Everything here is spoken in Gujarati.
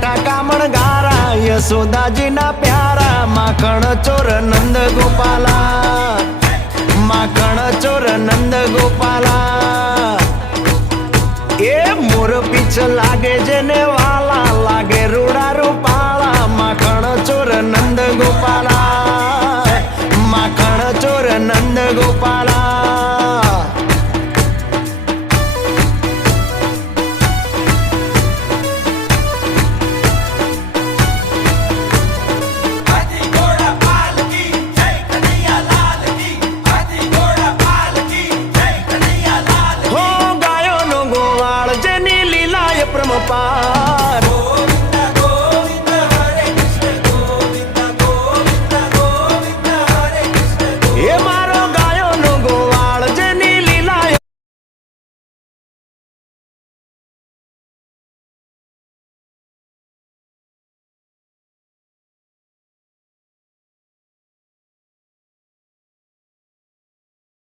બેઠા કામણ ગારા યશોદાજી ના પ્યારા માખણ ચોર નંદ ગોપાલા માખણ ચોર નંદ ગોપાલા એ મોર પીછ લાગે જેને વાલા લાગે રૂડા રૂપાળા માખણ ચોર નંદ ગોપાલા માખણ ચોર નંદ ગોપાલા